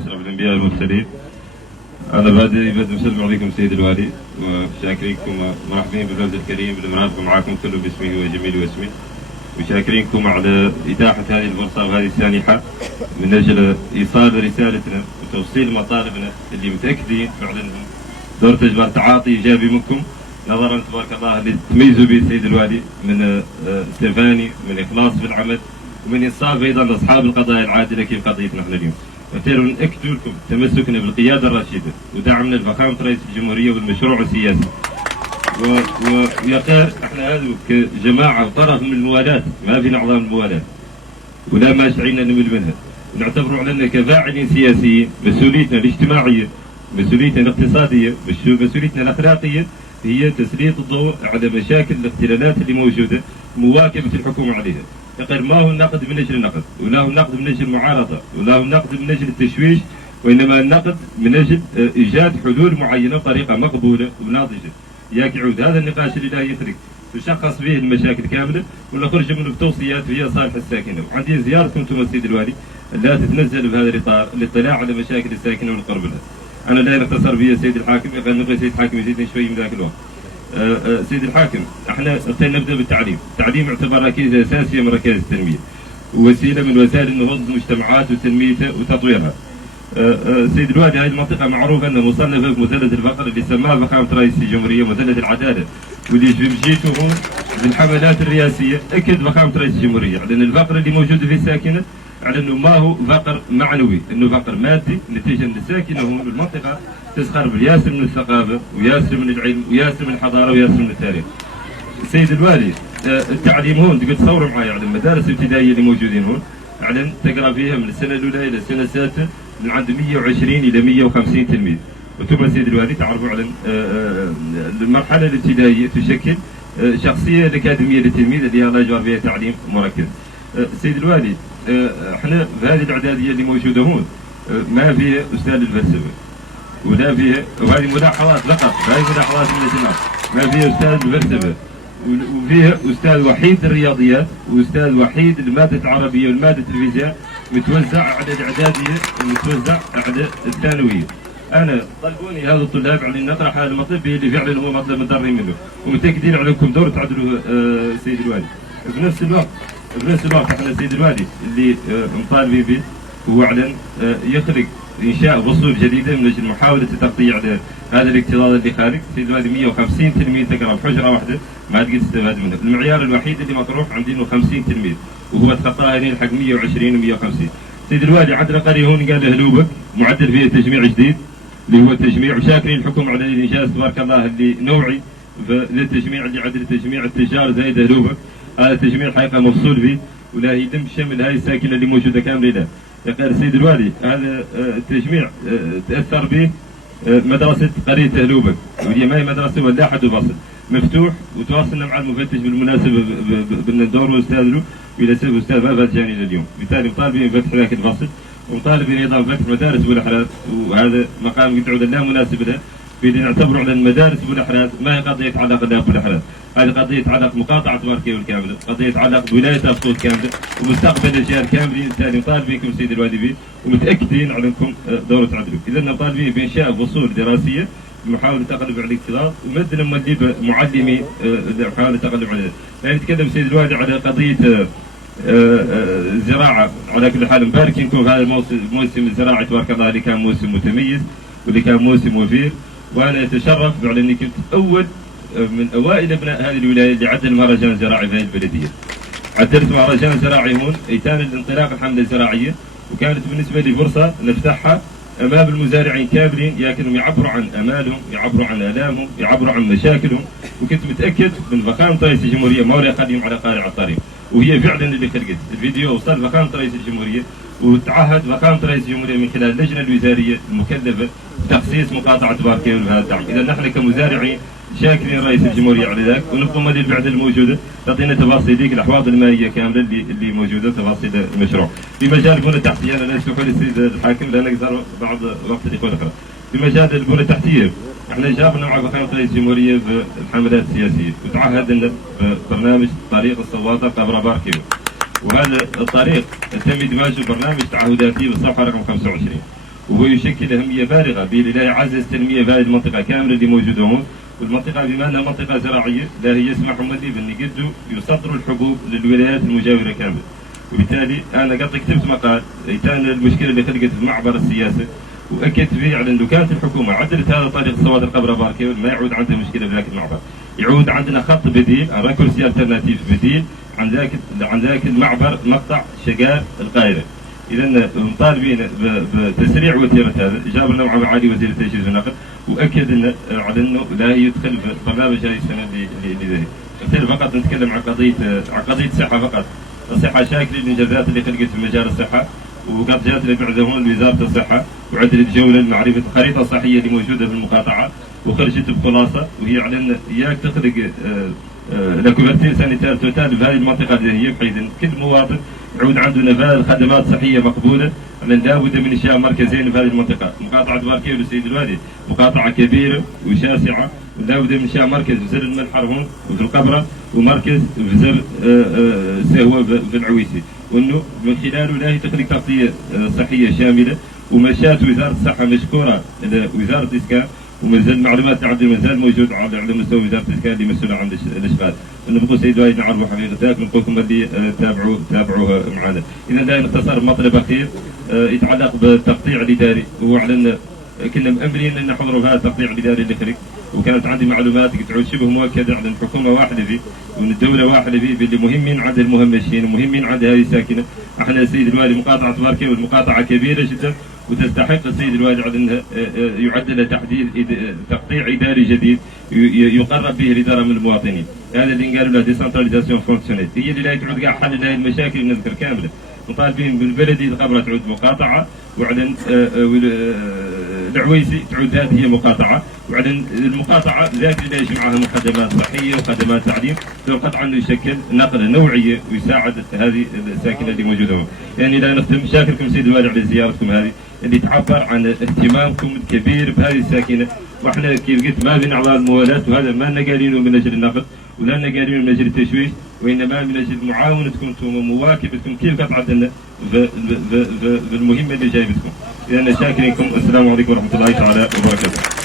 أشرف الأنبياء والمرسلين. أنا بادئ مسلم عليكم سيد الوالي وشاكرينكم ومرحبين بالبلد الكريم بالمناسبة معكم كله باسمه وجميل واسمه، وشاكرينكم على إتاحة هذه الفرصة وهذه السانحة من أجل إيصال رسالتنا وتوصيل مطالبنا اللي متأكدين فعلا دور تجبر تعاطي إيجابي منكم، نظرا تبارك الله اللي تميزوا به سيد الوالي من تفاني من إخلاص في العمل ومن إنصاف أيضا لأصحاب القضايا العادلة كيف قضيتنا احنا اليوم. وبالتالي نأكد لكم تمسكنا بالقيادة الرشيدة ودعمنا لفخامة رئيس الجمهورية والمشروع السياسي. ويقال احنا هذا كجماعة وطرف من الموالاة، ما في أعضاء الموالاة ولا ما شعرنا نمل منها، ونعتبر علينا كفاعلين سياسيين مسؤوليتنا الاجتماعية، مسؤوليتنا الاقتصادية، مسؤوليتنا الأخلاقية هي تسليط الضوء على مشاكل الاختلالات اللي موجودة، مواكبة الحكومة عليها. يقول ما هو النقد من اجل النقد، ولا هو النقد من اجل المعارضه، ولا هو النقد من اجل التشويش، وانما النقد من اجل ايجاد حلول معينه بطريقه مقبوله وناضجه. ياك يعود هذا النقاش اللي لا يخرج تشخص به المشاكل كامله ونخرج منه بتوصيات هي صالح الساكنه. وعندي زيارتكم انتم السيد الوالي لا تتنزل بهذا الاطار الاطلاع على مشاكل الساكنه والقرب لها. انا لا نختصر بها سيد الحاكم، يقول نبغي سيد الحاكم يزيدني شوي من ذاك الوقت. سيد الحاكم احنا نبدا بالتعليم، التعليم يعتبر ركيزه اساسيه من ركائز التنميه ووسيله من وسائل النهوض بالمجتمعات وتنميتها وتطويرها. سيد الوالي هذه المنطقه معروفه انها مصنفه بمثلث الفقر اللي سماه فخامه رئيس الجمهوريه مثلث العداله، واللي جيتوا هون بالحملات الرئاسيه اكد فخامه رئيس الجمهوريه على ان الفقر اللي موجود في الساكنه على انه ما هو فقر معنوي، انه فقر مادي نتيجه ان الساكنه هون بالمنطقه تسخر بالياسر من الثقافه وياسر من العلم وياسر من الحضاره وياسر من التاريخ. سيد الوالي التعليم هون تقدر تصوروا معي على المدارس الابتدائيه اللي موجودين هون على تقرا فيها من السنه الاولى الى السنه السادسه من عند 120 الى 150 تلميذ. وانتم سيد الوالي تعرفوا على المرحله الابتدائيه تشكل شخصيه الاكاديميه للتلميذ اللي الله يجبر فيها تعليم مركز. سيد الوالي احنا في هذه الاعداديه اللي موجوده هون ما فيها استاذ الفلسفه ولا فيها، وهذه ملاحظات فقط، هذه ملاحظات من الجماعه، ما فيها استاذ الفلسفه وفيها استاذ وحيد الرياضيات واستاذ وحيد الماده العربيه والماده الفيزياء متوزع على الاعداديه ومتوزع على الثانويه. انا طلبوني هذا الطلاب على ان نطرح هذا المطلب اللي فعلا هو مطلب متضررين منه ومتاكدين عليكم دور تعدلوا سيد الوالي. في نفس الوقت احنا سيد الوالي اللي مطالبين به هو على يخلق انشاء فصول جديده من اجل محاوله التغطيه على هذا الاكتظاظ اللي خارج. سيد الوالي 150 تلميذ تقرا بحجره واحده ما تقدر تستفاد منه، المعيار الوحيد اللي مطروح عندنا 50 تلميذ وهو تخطاها هنا الحق 120 و 150. سيد الوالي عندنا قريه هون قال هلوبك معدل فيها تجميع جديد اللي هو التجميع، وشاكرين الحكم على الانجاز تبارك الله اللي نوعي للتجميع اللي عدل تجميع التجار زايد هلوبك. هذا التجميع الحقيقه مفصول به ولا يتم شمل هاي الساكنه اللي موجوده كامله له. يقول سيد الوالي هذا التجميع تاثر به مدرسه قريه هلوبك، وهي ما هي مدرسه ولا حد فصل مفتوح، وتواصلنا مع المفتش بالمناسبه بالدور واستاذ له الى سبب استاذ ما جاني لليوم، بالتالي مطالبين بفتح ذاك الفصل ومطالبين ايضا بفتح مدارس بالاحراز، وهذا مقام يدعو لا مناسب له. بدنا نعتبر على المدارس بالاحراز ما هي قضيه تعلق لا بالاحراز، هذه قضيه تعلق مقاطعه ماركيو الكامله، قضيه تعلق بولايه اسيوط كامله ومستقبل الاجيال كاملين. بالتالي نطالب بكم سيد الوالي به ومتاكدين عليكم دور تعدلوا. اذا نطالبين بانشاء فصول دراسيه محاولة التغلب على الاكتظاظ ومثل موديب معلمي محاولة التغلب عليه. يعني نتكلم سيد الوالي على قضية زراعة. على كل حال مبارك لكم في هذا الموسم الزراعي تبارك الله اللي كان موسم متميز واللي كان موسم وفير، وانا اتشرف على اني كنت اول من اوائل ابناء هذه الولايه اللي عدل مهرجان زراعي في هذه البلديه. عدلت مهرجان زراعي هون ايتان الانطلاق الحمله الزراعيه، وكانت بالنسبه لي فرصه نفتحها امام المزارعين كاملين ياكلهم يعبروا عن امالهم، يعبروا عن الامهم، يعبروا عن مشاكلهم، وكنت متاكد من فخامه رئيس الجمهوريه ما ولا قديم على قارع الطريق، وهي فعلا اللي خلقت الفيديو وصل فخامه رئيس الجمهوريه وتعهد فخامه رئيس الجمهوريه من خلال اللجنه الوزاريه المكلفه بتخصيص مقاطعه باركيو لهذا الدعم. اذا نحن كمزارعين شاكرين رئيس الجمهوريه على ذلك، ونبقى مدير البعثه الموجوده تعطينا تفاصيل ذيك الاحواض المائيه كامله اللي موجوده تفاصيل المشروع. في مجال البنى التحتيه انا لا اسمحوا لي السيد الحاكم لان صار بعض وقت الاخوان الاخرى. في مجال البنى التحتيه احنا جابنا مع فخامه رئيس الجمهوريه في الحملات السياسيه وتعهد لنا ببرنامج طريق الصواطه قبر باركيو، وهذا الطريق تم ادماجه برنامج تعهداتي بالصفحه رقم 25، وهو يشكل أهمية بالغة بإذن الله عز التنمية في هذه المنطقة كاملة اللي موجودة هون. والمنطقة بما أنها منطقة زراعية لا هي يسمح مدي بأن يقدروا يصدروا الحبوب للولايات المجاورة كاملة. وبالتالي أنا قد كتبت مقال كان المشكلة اللي خلقت في معبر السياسة، وأكدت فيه على أنه كانت الحكومة عدلت هذا طريق صواد القبرة باركي ما يعود عندها مشكلة في ذاك المعبر، يعود عندنا خط بديل راكورسي الترناتيف بديل عن ذاك المعبر مقطع شقار القاهرة. إذا مطالبين بتسريع وتيرة هذا، جابرنا مع معالي وزير التجهيز والنقل وأكد أن على أنه لا يدخل في برنامج هذه السنة اللي ذي. قلت فقط نتكلم عن قضية صحة فقط. الصحة شاكر الإنجازات اللي خلقت في مجال الصحة، وقد جاءت بعد هون لوزارة الصحة وعدلت جولة لمعرفة الخريطة الصحية اللي موجودة في المقاطعة، وخرجت بخلاصة وهي على أن إياك تخلق لاكوفرتير سانيتير توتال في هذه المنطقة اللي هي، بحيث كل مواطن يعود عنده نفاذ خدمات صحية مقبولة، لأن لابد من إنشاء مركزين في هذه المنطقة. مقاطعة باركيو والسيد الوالي مقاطعة كبيرة وشاسعة، لابد من إنشاء مركز في زر المنحر هون وفي القبرة، ومركز في زر سهوة في العويسي، وأنه من خلاله لا تخلق تغطية صحية شاملة. ومشات وزارة الصحة مشكورة لوزارة الإسكان، ومازال المعلومات عبد المازال موجود على مستوى وزاره الاسكان اللي مسؤوله عن الاشغال. نبقوا سيد وايد نعرفوا حقيقتك، نقول لكم اللي تابعوها معنا. اذا لا نختصر مطلب اخير يتعلق بالتقطيع الاداري، وهو على ان كنا مأملين ان نحضروا هذا التقطيع الاداري اللي خلق، وكانت عندي معلومات تعود شبه مؤكده على الحكومه واحده فيه وان الدوله واحده فيه باللي مهمين عند المهمشين ومهمين عند هذه الساكنه. احنا سيد الوالي مقاطعه باركي والمقاطعه كبيره جدا وتستحق السيد الوالي على انه يعد لها تقطيع اداري جديد يقرب به الاداره من المواطنين. هذا اللي قالوا له ديسنتراليزاسيون فونكسيونيل، هي اللي لا تعود كاع حل هذه المشاكل نذكر كامله. مطالبين بالبلدي القبره تعود مقاطعه، وعلى العويسي تعود هذه هي مقاطعه، وعلى المقاطعه ذاك اللي يجي معها من خدمات صحيه وخدمات تعليم، قطعا انه يشكل نقله نوعيه ويساعد هذه الساكنه اللي موجوده هون. يعني لا نختم، شاكركم سيد الوالي على زيارتكم هذه اللي تعبر عن اهتمامكم الكبير بهذه الساكنه. واحنا كيف قلت ما بين اعضاء الموالاه، وهذا ما لنا قالينه من اجل النقد ولا لنا قالينه من اجل التشويش، وانما من اجل معاونتكم انتم ومواكبتكم كيف قطعت لنا بالمهمه اللي جايبتكم. اذا شاكرينكم، السلام عليكم ورحمه الله تعالى وبركاته.